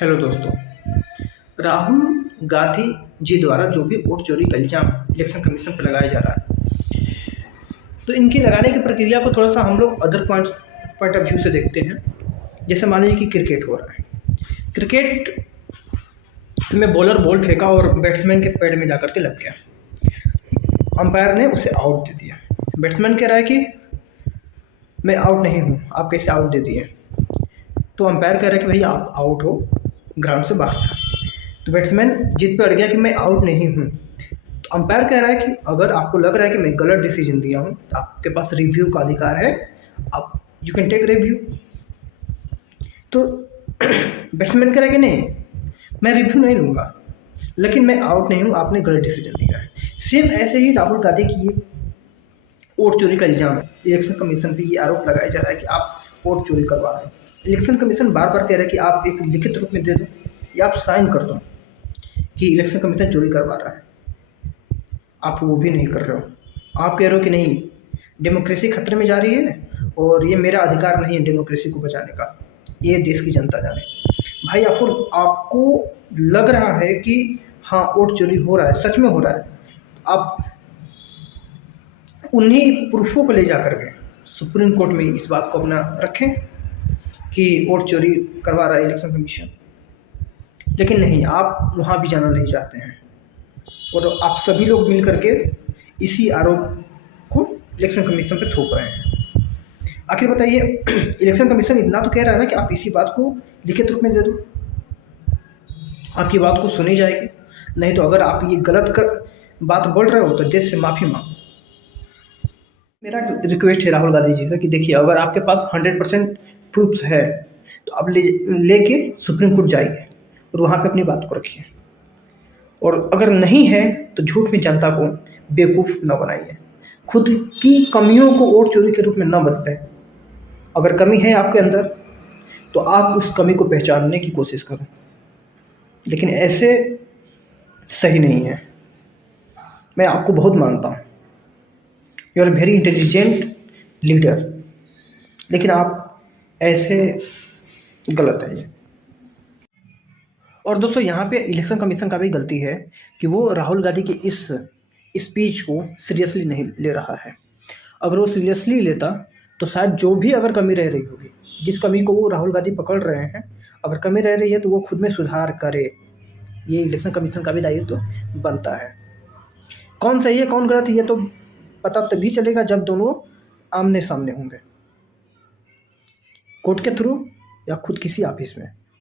Hello दोस्तों। राहुल गांधी जी द्वारा जो भी वोट चोरी का इल्ज़ाम इलेक्शन कमीशन पर लगाया जा रहा है, तो इनकी लगाने की प्रक्रिया को थोड़ा सा हम लोग अदर पॉइंट ऑफ व्यू से देखते हैं। जैसे मान लीजिए कि क्रिकेट हो रहा है। क्रिकेट में बॉलर बॉल फेंका और बैट्समैन के पैड में जाकर के लग गया। अंपायर ने उसे आउट दे दिया। बैट्समैन कह रहा है कि मैं आउट नहीं हूँ, आप कैसे आउट दे दिए? तो अंपायर कह रहा है कि भाई आप आउट हो, ग्राउंड से बाहर जा। तो बैट्समैन जिद पे अड़ गया कि मैं आउट नहीं हूँ। तो अंपायर कह रहा है कि अगर आपको लग रहा है कि मैं गलत डिसीजन दिया हूँ तो आपके पास रिव्यू का अधिकार है, आप यू कैन टेक रिव्यू। तो बैट्समैन कह रहा है कि नहीं, मैं रिव्यू नहीं लूँगा, लेकिन मैं आउट नहीं हूँ, आपने गलत डिसीजन दिया है। सेम ऐसे ही राहुल गांधी की ये वोट चोरी का इल्ज़ाम है। इलेक्शन कमीशन पे ये आरोप लगाया जा रहा है कि आप वोट चोरी करवा रहे हैं। इलेक्शन कमीशन बार बार कह रहा है कि आप एक लिखित रूप में दे दो या आप साइन कर दो कि इलेक्शन कमीशन चोरी करवा रहा है। आप वो भी नहीं कर रहे हो। आप कह रहे हो कि नहीं, डेमोक्रेसी खतरे में जा रही है और ये मेरा अधिकार नहीं है डेमोक्रेसी को बचाने का, ये देश की जनता जाने। भाई आपको लग रहा है कि हाँ वोट चोरी हो रहा है, सच में हो रहा है, आप उन्हीं प्रूफों को ले जा कर के सुप्रीम कोर्ट में इस बात को अपना रखें कि वोट चोरी करवा रहा है इलेक्शन कमीशन। लेकिन नहीं, आप वहाँ भी जाना नहीं चाहते हैं और आप सभी लोग मिल करके इसी आरोप को इलेक्शन कमीशन पे थोप रहे हैं। आखिर बताइए, इलेक्शन कमीशन इतना तो कह रहा है ना कि आप इसी बात को लिखित रूप में दे दो, आपकी बात को सुनी जाएगी। नहीं तो अगर आप ये बात बोल रहे हो तो देश से माफ़ी मांगो। मेरा रिक्वेस्ट है राहुल गांधी जी से कि देखिए, अगर आपके पास 100% प्रूफ्स है तो आप लेके सुप्रीम कोर्ट जाइए और वहाँ पे अपनी बात को रखिए। और अगर नहीं है तो झूठ में जनता को बेवकूफ़ न बनाइए। खुद की कमियों को वोट चोरी के रूप में न बदलें। अगर कमी है आपके अंदर तो आप उस कमी को पहचानने की कोशिश करें, लेकिन ऐसे सही नहीं है। मैं आपको बहुत मानता हूँ, you are very intelligent leader, लेकिन आप ऐसे गलत है ये। और दोस्तों, यहाँ पे इलेक्शन कमीशन का भी गलती है कि वो राहुल गांधी की इस स्पीच को सीरियसली नहीं ले रहा है। अगर वो सीरियसली लेता तो शायद जो भी अगर कमी रह रही होगी, जिस कमी को वो राहुल गांधी पकड़ रहे हैं, अगर कमी रह रही है तो वो खुद में सुधार करे। ये इलेक्शन कमीशन का भी दायित्व तो बनता है। कौन सही है कौन गलत है ये तो पता तभी चलेगा जब दोनों आमने सामने होंगे, कोर्ट के थ्रू या खुद किसी ऑफिस में।